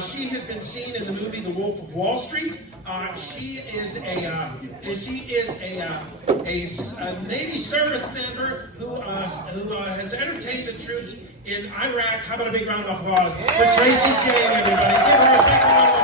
She has been seen in the movie The Wolf of Wall Street. She is a Navy service member who has entertained the troops in Iraq. How about a big round of applause for Tracie Jayne, everybody? Give her a big round of applause.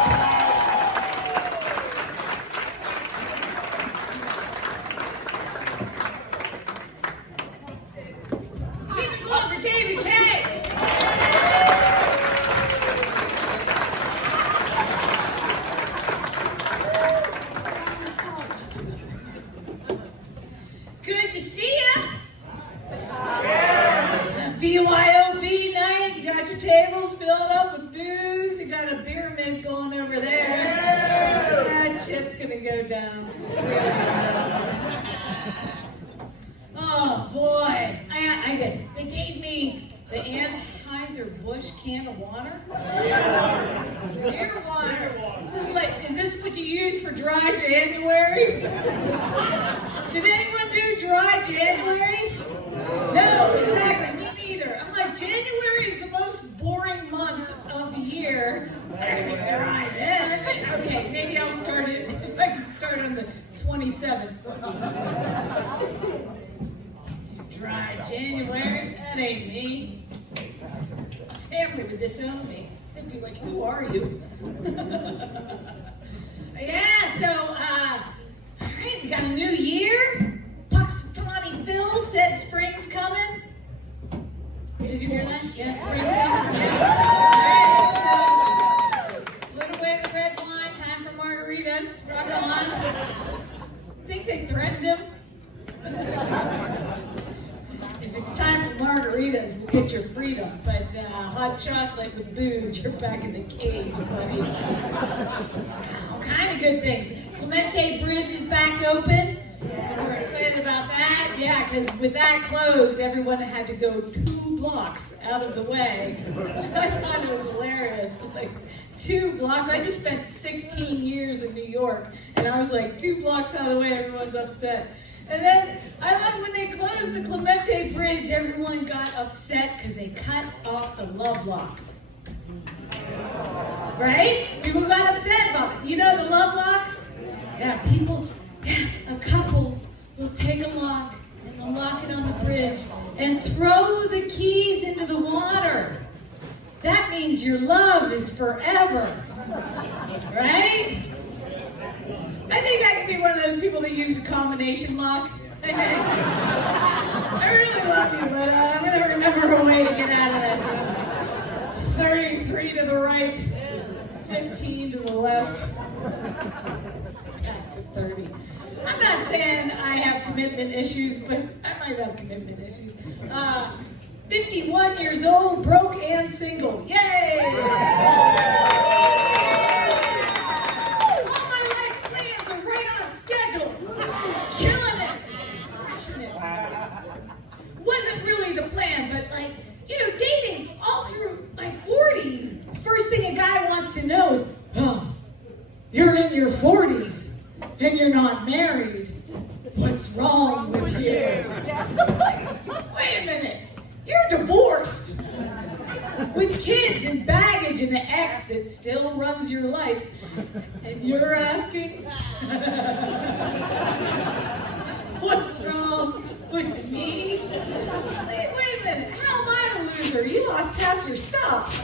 Good to see ya. BYOB night. You got your tables filled up with booze. You got a beer mint going over there. That shit's gonna go down. Oh boy, they gave me the Anheuser-Busch can of water. Beer water. Is this what you used for dry January? Did anyone do dry January? No, exactly. Me neither. I'm like, January is the most boring month of the year. I can be dry then. Okay, maybe I'll start it if I can start on the 27th. Dry January? That ain't me. Family would disown me. They'd be like, who are you? Yeah, so, all right, we got a new year. Puxatawny Phil said spring's coming. Did you hear that? Yeah, spring's coming. Yeah. All right, so put away the red wine. Time for margaritas. Rock on. I think they threatened him. If it's time for margaritas, we'll get your freedom. But hot chocolate with booze, you're back in the cage, buddy. All kind of good things. Clemente Bridge is back open. We're excited about that. Yeah, because with that closed, everyone had to go 2 blocks out of the way. So I thought it was hilarious. Like, 2 blocks. I just spent 16 years in New York, and I was like, 2 blocks out of the way, everyone's upset. And then, I love when they closed the Clemente Bridge, everyone got upset because they cut off the love locks. Right? People got upset about it. You know the love locks? Yeah, a couple will take a lock and they'll lock it on the bridge and throw the keys into the water. That means your love is forever. Right? I think I could be one of those people that used a combination lock. I'm really lucky, but I'm going to remember a way to get out of this. 33 to the right, 15 to the left, back to 30. I'm not saying I have commitment issues, but I might have commitment issues. 51 years old, broke and single. Yay! Killing it, crushing it. Wasn't really the plan, but dating all through my 40s, first thing a guy wants to know is, oh, you're in your 40s and you're not married. What's wrong with you? Wait a minute, you're divorced with kids and baggage and an ex that still runs your life, and you're asking, what's wrong with me? Wait a minute, how am I the loser? You lost half your stuff.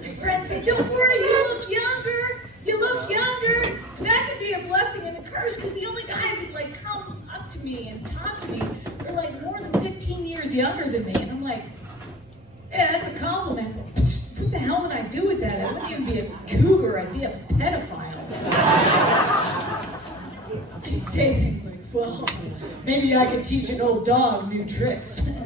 My friends say, don't worry, you look younger. You look younger. That could be a blessing and a curse, because the only guys that come up to me and talk to me are more than 15 years younger than me. And I'm like, yeah, that's a compliment. But what the hell would I do with that? I wouldn't even be a cougar, I'd be a pedophile. I say things like, well, maybe I could teach an old dog new tricks.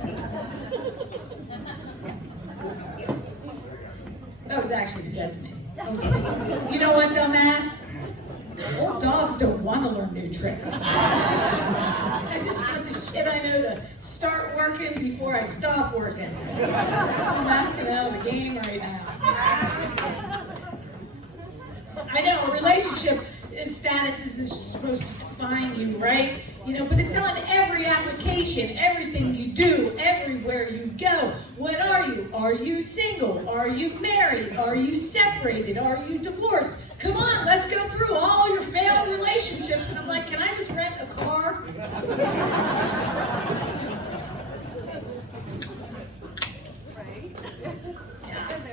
That was actually said to me. I was like, you know what, dumbass? Old dogs don't want to learn new tricks. I just want the shit I know to start working before I stop working. I'm asking out of the game right now. I know, a relationship status isn't supposed to define you, right? But it's on every application, everything you do, everywhere you go. What are you, a Are you single? Are you married? Are you separated? Are you divorced? Come on, let's go through all your failed relationships. And I'm like, can I just rent a car?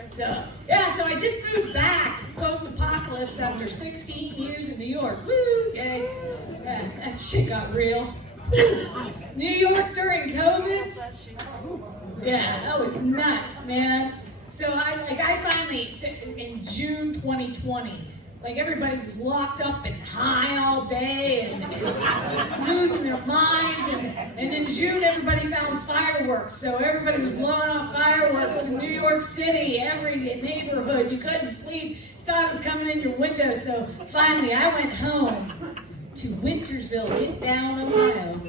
So I just moved back post-apocalypse after 16 years in New York. Woo, yay. Yeah, that shit got real. Woo. New York during COVID? Yeah, that was nuts, man. So I finally, in June 2020, like everybody was locked up and high all day and losing their minds. And in June, everybody found fireworks. So everybody was blowing off fireworks in New York City, every neighborhood. You couldn't sleep. You thought it was coming in your window. So finally, I went home to Wintersville, in down Ohio.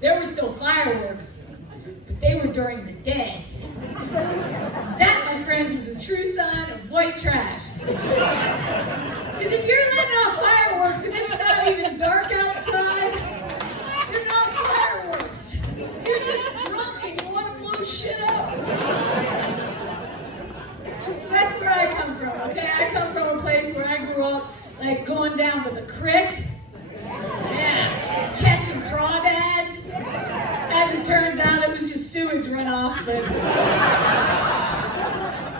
There were still fireworks, but they were during the day. That, my friends, is a true sign of white trash. Because if you're letting off fireworks and it's not even dark outside, they're not fireworks. You're just drunk and you want to blow shit up. So that's where I come from, okay? I come from a place where I grew up, like going down to the creek. Yeah, catching crawdads. As it turns out, it was just sewage runoff, but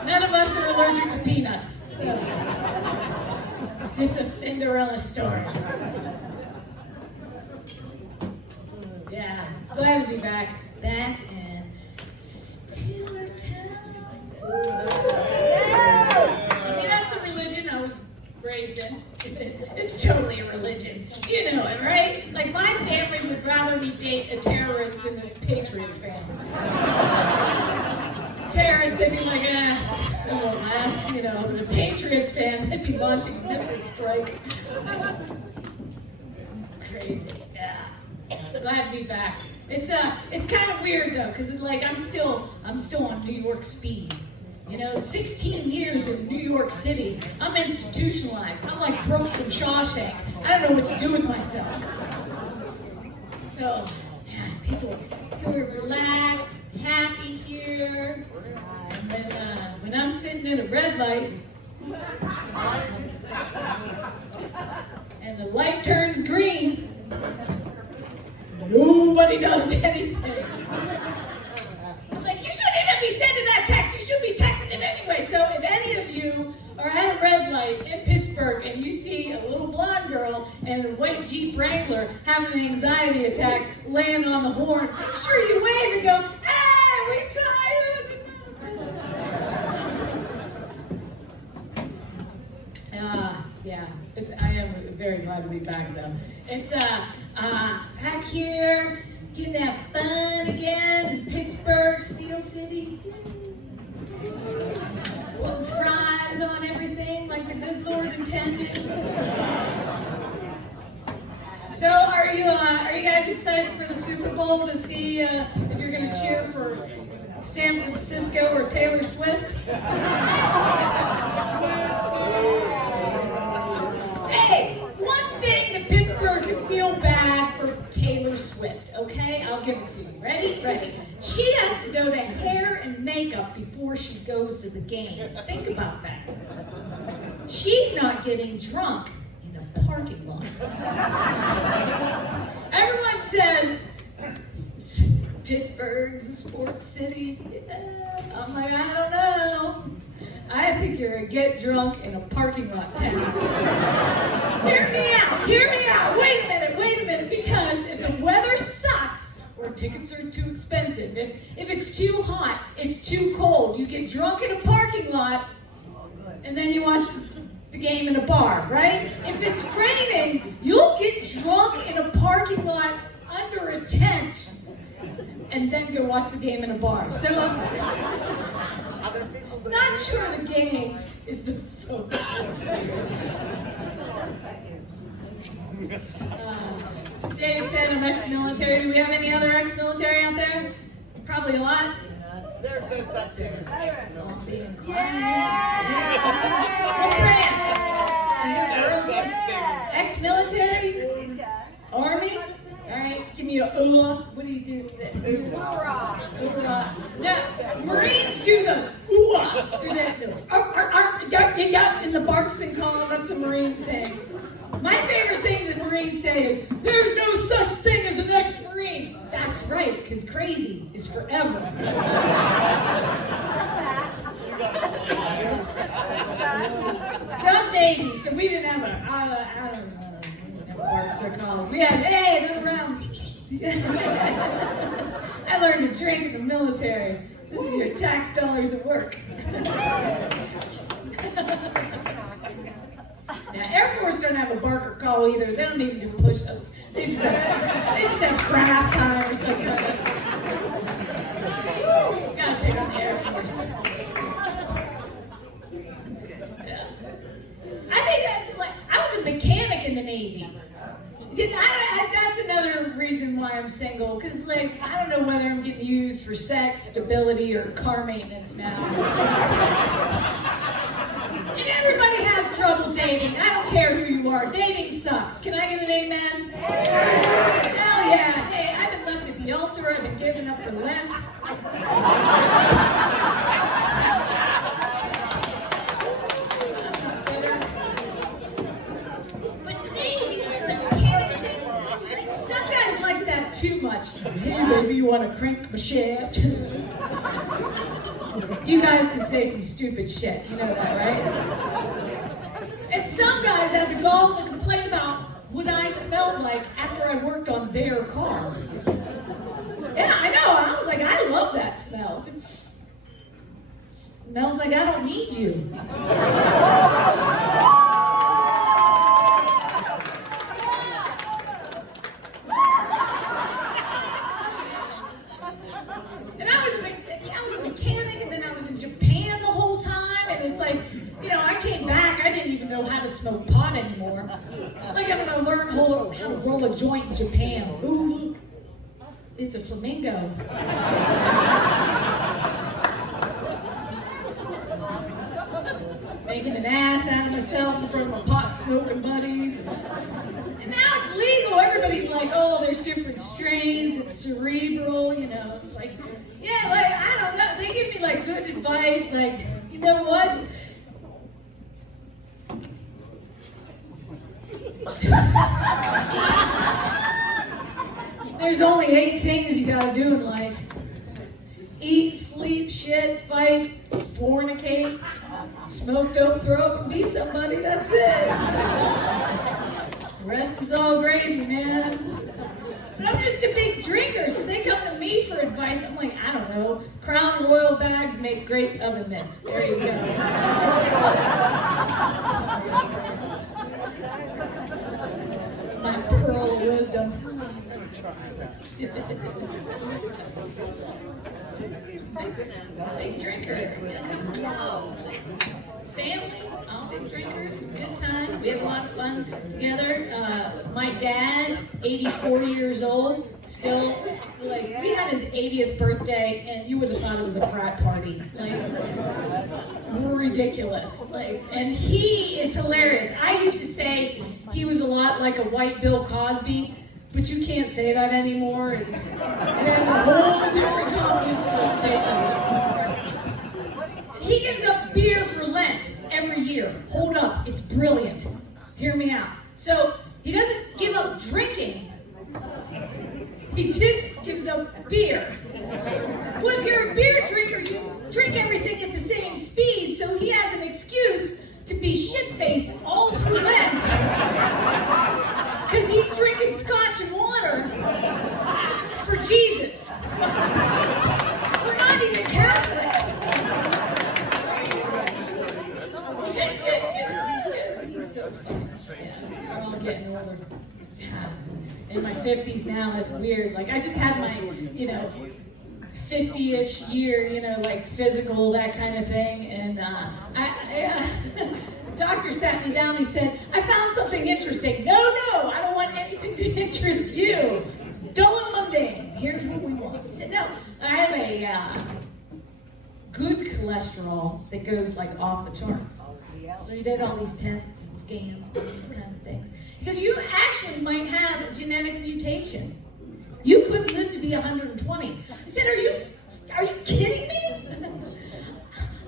none of us are allergic to peanuts, so it's a Cinderella story. Yeah, glad to be back in Steelertown. I mean, that's a religion I was raised in. It's totally a religion. You know it, right? Like, my family would rather me date a terrorist than a Patriots fan. Terrorist, they'd be like, oh, last, you know, but a Patriots fan, they'd be launching a missile strike. Crazy, yeah. Glad to be back. It's kind of weird though, because like I'm still on New York speed. You know, 16 years in New York City. I'm institutionalized. I'm like Brooks from Shawshank. I don't know what to do with myself. Oh, yeah, people were relaxed, happy here. And when I'm sitting in a red light, and the light turns green, nobody does anything. I'm like, you shouldn't even be sending that text. You should be texting him anyway. So if any of you are at a red light in Pittsburgh and you see a little blonde girl and a white Jeep Wrangler having an anxiety attack laying on the horn, make sure you wave and go, hey, we saw you. Yeah, I am very glad to be back though. It's back here, getting that fun again, Pittsburgh, Steel City. Putting fries on everything like the good Lord intended. So are you guys excited for the Super Bowl to see if you're going to cheer for San Francisco or Taylor Swift? Hey, one thing that Pittsburgh can feel bad for Taylor Swift, okay? I'll give it to you. Ready? Ready. She has to go to hair and makeup before she goes to the game. Think about that. She's not getting drunk in the parking lot. Everyone says, Pittsburgh's a sports city. Yeah. I'm like, I don't know. I think you're a get drunk in a parking lot town. Hear me out. Wait a minute, because if the weather sucks or tickets are too expensive, if it's too hot, it's too cold, you get drunk in a parking lot and then you watch the game in a bar, right? If it's raining, you'll get drunk in a parking lot under a tent and then go watch the game in a bar. So not sure the game is the focus. David said I'm ex-military. Do we have any other ex-military out there? Probably a lot. There are folks up there. All being quiet. What branch? Ex-military? Army? All right, give me a What do you do? Hoorah. Now, Marines do the ooh-ah, do that, you got in the barks and calls, that's the Marines thing. My favorite thing the Marines say is, there's no such thing as an ex-Marine. That's right, because crazy is forever. So I'm Navy, so we didn't have I don't know, barks or calls. We had, hey, another round. I learned to drink in the military. This is your tax dollars at work. Now, Air Force don't have a bark or call either. They don't even do push-ups. They just have craft time or something. Gotta pick on the Air Force. Yeah. I was a mechanic in the Navy. That's another reason why I'm single, because, I don't know whether I'm getting used for sex, stability, or car maintenance now. And everybody has trouble dating. I don't care who you are. Dating sucks. Can I get an amen? Hell yeah. Hey, I've been left at the altar. I've been giving up for Lent. Too much. Hey, baby, you want to crank my shaft? You guys can say some stupid shit. You know that, right? And some guys had the gall to complain about what I smelled like after I worked on their car. Yeah, I know. I was like, I love that smell. It smells like I don't need you. Know how to smoke pot anymore. I'm gonna learn how to roll a joint in Japan. Ooh, look, it's a flamingo. Making an ass out of myself in front of my pot smoking buddies. And now it's legal. Everybody's like, oh, there's different strains. It's cerebral, I don't know. They give me good advice. You know what? There's only 8 things you gotta do in life. Eat, sleep, shit, fight, fornicate, smoke dope, throw up, and be somebody. That's it. The rest is all gravy, man. But I'm just a big drinker, so they come to me for advice. I'm like, I don't know. Crown Royal bags make great oven mitts. There you go. My pearl of wisdom. Big drinker. Family, all big drinkers, good time. We had a lot of fun together. My dad, 84 years old, still, we had his 80th birthday, and you would have thought it was a frat party. We're ridiculous. And he is hilarious. I used to say he was a lot like a white Bill Cosby, but you can't say that anymore. It has a whole different connotation. He gives up beer for Lent every year. Hold up, it's brilliant. Hear me out. So he doesn't give up drinking. He just gives up beer. Well, if you're a beer drinker, you drink everything at the same speed, so he has an excuse to be shit-faced all through Lent. Because he's drinking scotch and water for Jesus. We're not even Catholic. He's so funny. Yeah, we're all getting older. In my 50s now, that's weird. I just had my, 50-ish year, physical, that kind of thing. And the doctor sat me down, he said, I found something interesting. No, I don't want anything to interest you. Dull and mundane. Here's what we want. He said, no, I have a good cholesterol that goes off the charts. So he did all these tests and scans and all these kind of things. Because you actually might have a genetic mutation. You could live to be 120. I said, are you Are you kidding me?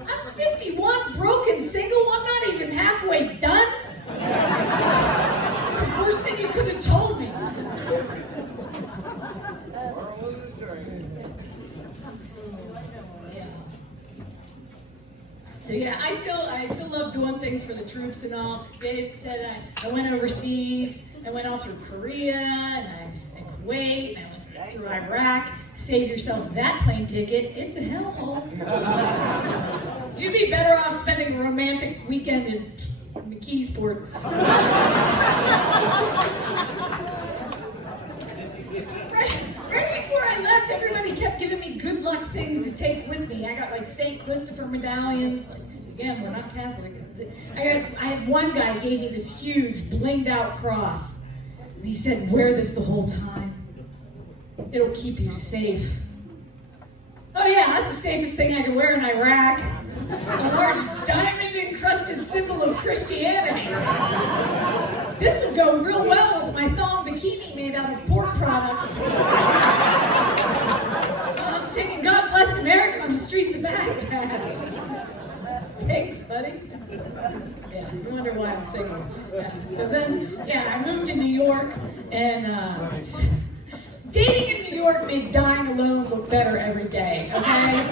I'm 51, broken, single. I'm not even halfway done. That's the worst thing you could have told me. Yeah. So yeah, I still love doing things for the troops and all. Dave said I went overseas. I went all through Korea and Kuwait. And I went through Iraq. Save yourself that plane ticket. It's a hellhole. You'd be better off spending a romantic weekend in McKeesport. Right before I left, everybody kept giving me good luck things to take with me. I got like St. Christopher medallions. Like, again, we're not Catholic. I had one guy gave me this huge blinged out cross. And he said, wear this the whole time. It'll keep you safe. Oh yeah, that's the safest thing I could wear in Iraq. A large diamond-encrusted symbol of Christianity. This would go real well with my thong bikini made out of pork products. I'm singing God Bless America on the streets of Baghdad. Thanks, buddy. Yeah, you wonder why I'm single. Yeah. So then, I moved to New York, and dating in New York made dying alone look better every day, okay?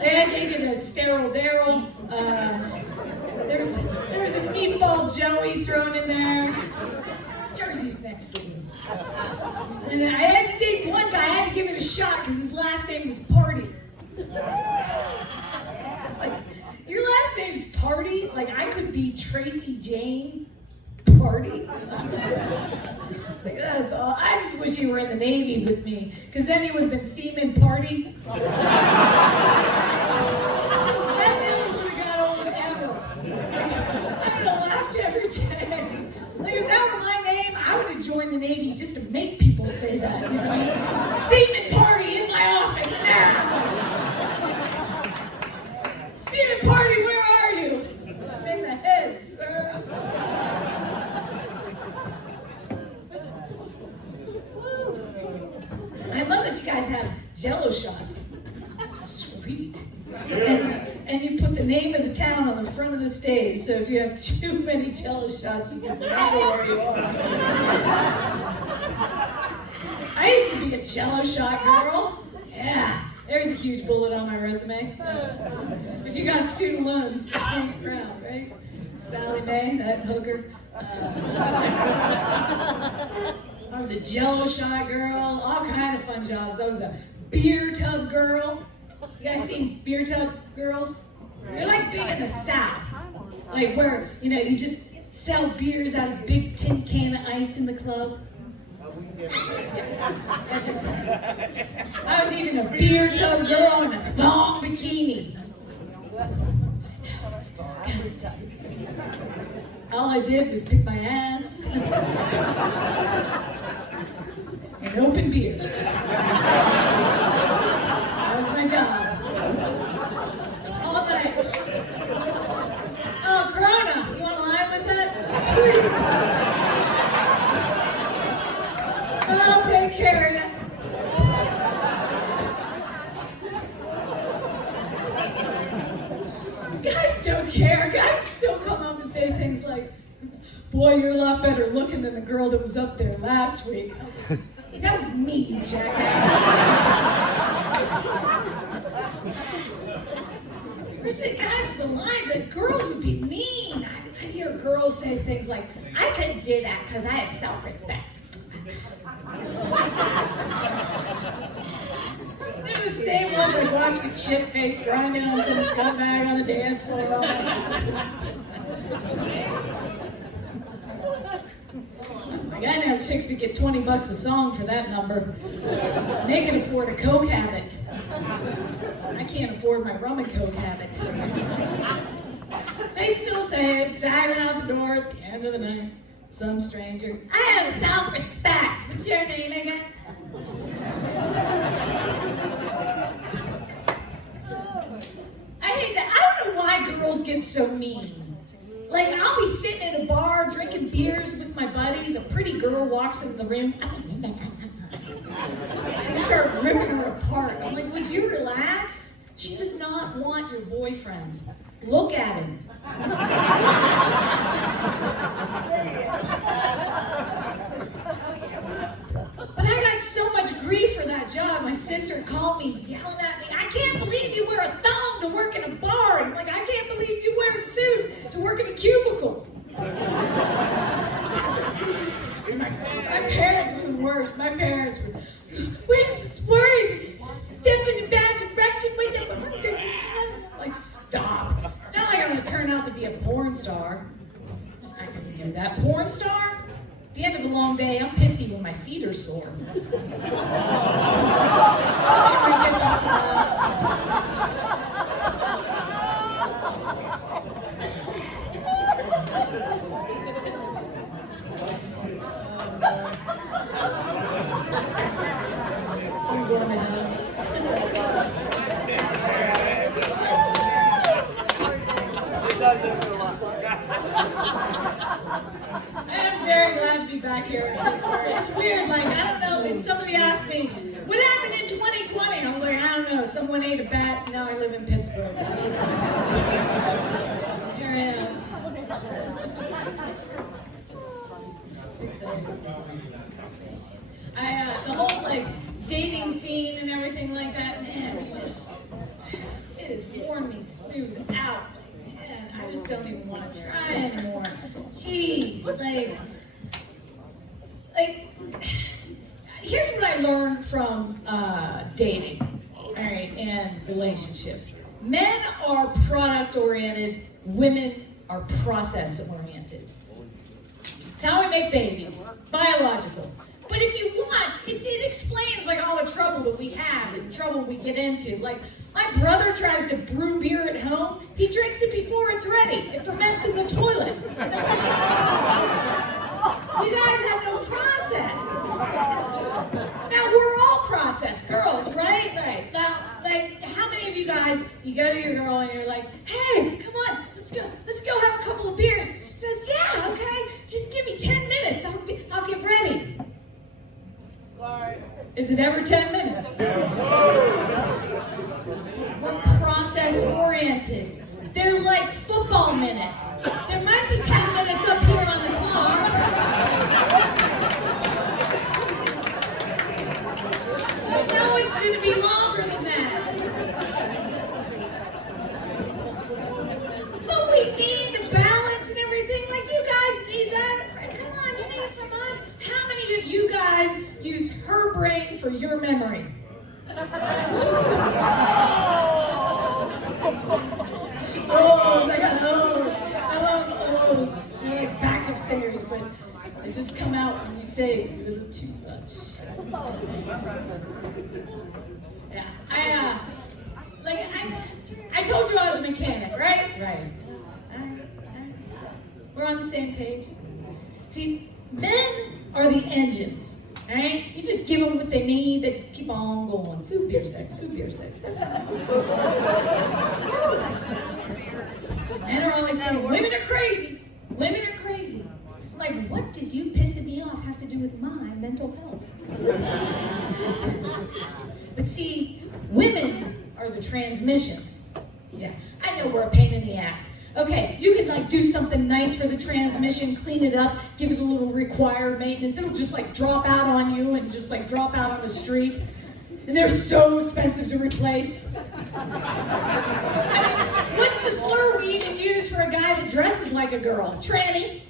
I dated a sterile Daryl. There was a meatball Joey thrown in there. Jersey's next door. And I had to date one guy. I had to give it a shot because his last name was Party. It's like, your last name's Party? Like, I could be Tracie Jayne Party. Like, that's all. I just wish you were in the Navy with me, because then you would have been Seaman Party. I never would have got old ever. I would have laughed every day. Like, if that were my name, I would have joined the Navy just to make people say that, you know? Seaman Party in my office now! Seaman Party, where are you? I'm in the head, sir. I love that you guys have Jello shots. That's sweet. And you put the name of the town on the front of the stage, so if you have too many Jello shots, you can remember where you are. I used to be a Jello shot girl. Yeah, there's a huge bullet on my resume. If you got student loans, just make it proud, right? Sally Mae, that hooker. I was a Jello shot girl, all kind of fun jobs. I was a beer tub girl. You guys seen beer tub girls? They're like being in the South. Like where, you know, you just sell beers out of big tin can of ice in the club. Yeah, I did that. I was even a beer tub girl in a thong bikini. That's disgusting. All I did was pick my ass and open beer. That was my job. All night. Oh, Corona, you want to line with that? Sweet. I'll take care of you. Guys don't care. Guys still come up and say things like, boy, you're a lot better looking than the girl that was up there last week. I was like, hey, that was me, you jackass. There's the guys with the lines that girls would be mean. I hear girls say things like, I couldn't do that because I have self-respect. They're the same ones I watched get shit-faced grinding on some scumbag on the dance floor. Like, I know chicks that get $20 a song for that number. They can afford a Coke habit. I can't afford my rum and Coke habit. They'd still say it, staggering out the door at the end of the night. Some stranger. I have self-respect. What's your name again? I hate that. I don't know why girls get so mean. Like, I'll be sitting at a bar drinking beers with my buddies. A pretty girl walks in the room. I start ripping her apart. park. I'm like, would you relax? She does not want your boyfriend. Look at him. But I got so much grief for that job. My sister called me, yelling at me, I can't believe you wear a thong to work in a bar. I'm like, I can't believe you wear a suit to work in a cubicle. My parents were the worst. My parents were, we're just worried, step in a bad direction. Like, stop. It's not like I'm going to turn out to be a porn star. I couldn't do that. Porn star? At the end of a long day, I'm pissy when my feet are sore. So I get into I'm going to hell. I'm very glad to be back here in Pittsburgh. It's weird, like, I don't know, if somebody asked me, what happened in 2020? I was like, I don't know, someone ate a bat, now I live in Pittsburgh. I don't know. Here I am. It's exciting. The whole, like, dating scene and everything like that, man, it's just, it has worn me smooth out. Man, I just don't even want to try anymore. Jeez, like, here's what I learned from dating, all right, and relationships. Men are product-oriented, women are process-oriented. It's how we make babies, biological. But if you watch, it explains like all the trouble that we have and trouble we get into. Like, my brother tries to brew beer at home. He drinks it before it's ready. It ferments in the toilet. You guys have no process. Now, we're all process girls, right? Right. Now, like, how many of you guys, you go to your girl and you're like, hey, come on, let's go have a couple of beers. She says, yeah, okay, just give me 10 minutes. I'll get ready. Is it ever 10 minutes? We're process-oriented. They're like football minutes. There might be 10 minutes up here on the clock. You know it's going to be longer than that. But we need the balance and everything. Like, you guys need that. Come on, you need it from us. How many of you guys use her brain for your memory? O's, I got O's. I love O's. They're like backup singers, but they just come out when you say a little too much. Yeah, I told you I was a mechanic, right? Right. So we're on the same page. See, men are the engines. All right? You just give them what they need, they just keep on going. Food, beer, sex, food, beer, sex. They're fine. Men are always saying, women are crazy. Women are crazy. I'm like, what does you pissing me off have to do with my mental health? But see, women are the transmissions. Yeah, I know we're a pain in the ass. Okay, you could like do something nice for the transmission, clean it up, give it a little required maintenance. It'll just like drop out on you and just like drop out on the street. And they're so expensive to replace. I mean, what's the slur we even use for a guy that dresses like a girl? Tranny.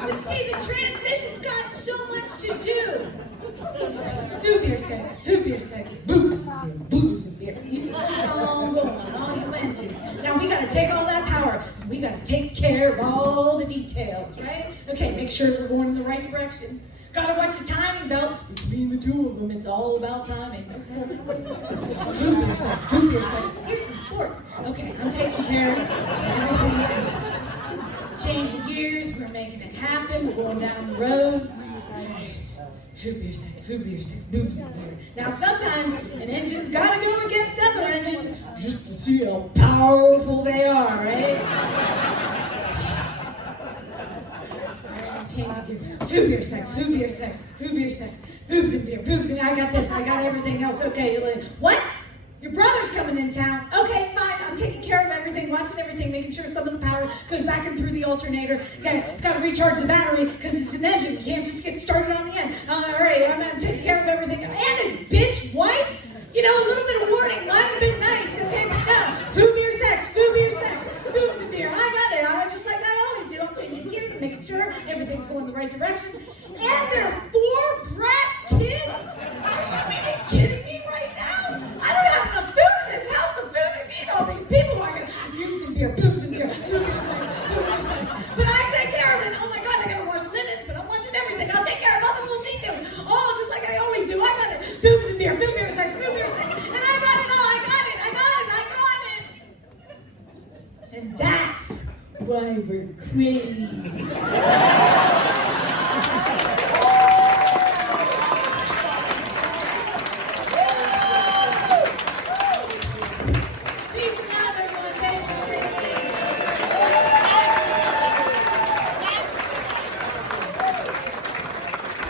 But see, the transmission's got so much to do. Food, beer, sex, booze, and beer. You just keep on going on all your engines. Now we gotta take all that power. We gotta take care of all the details, right? Okay, make sure we're going in the right direction. Gotta watch the timing belt. Between the two of them, it's all about timing. Okay. Food, beer, sex. Here's some sports. Okay, I'm taking care of everything else. Changing gears, we're making it happen. We're going down the road. Food, beer, sex, boobs, and beer. Now, sometimes an engine's got to go against other engines just to see how powerful they are, right? I'm changing gear. Food, beer, sex, food, beer, sex, food, beer, sex, boobs and beer, boobs and I got this, I got everything else. Okay, you're like, what? Your brother's coming in town. Okay, fine. I'm taking care of everything, watching everything, making sure some of the power goes back and through the alternator. Got to recharge the battery because it's an engine. You can't just get started on the end. All right, I'm taking care of everything. And his bitch wife, you know, a little bit of warning might have been nice. Okay, but no. Food, beer, sex, boobs and beer. I got it. I just like I always do. I'm changing gears and making sure everything's going the right direction. And they're 4 brat kids. Are you even kidding me right now? I don't have enough food in this house to feed all these people. I got boobs and beer, food, beer, sex. But I take care of it. Oh my God, I gotta wash linens, but I'm watching everything. I'll take care of all the little details. Oh, just like I always do. I got it. Boobs and beer, food, beer, sex. And I got it all. I got it. And that's why we're crazy.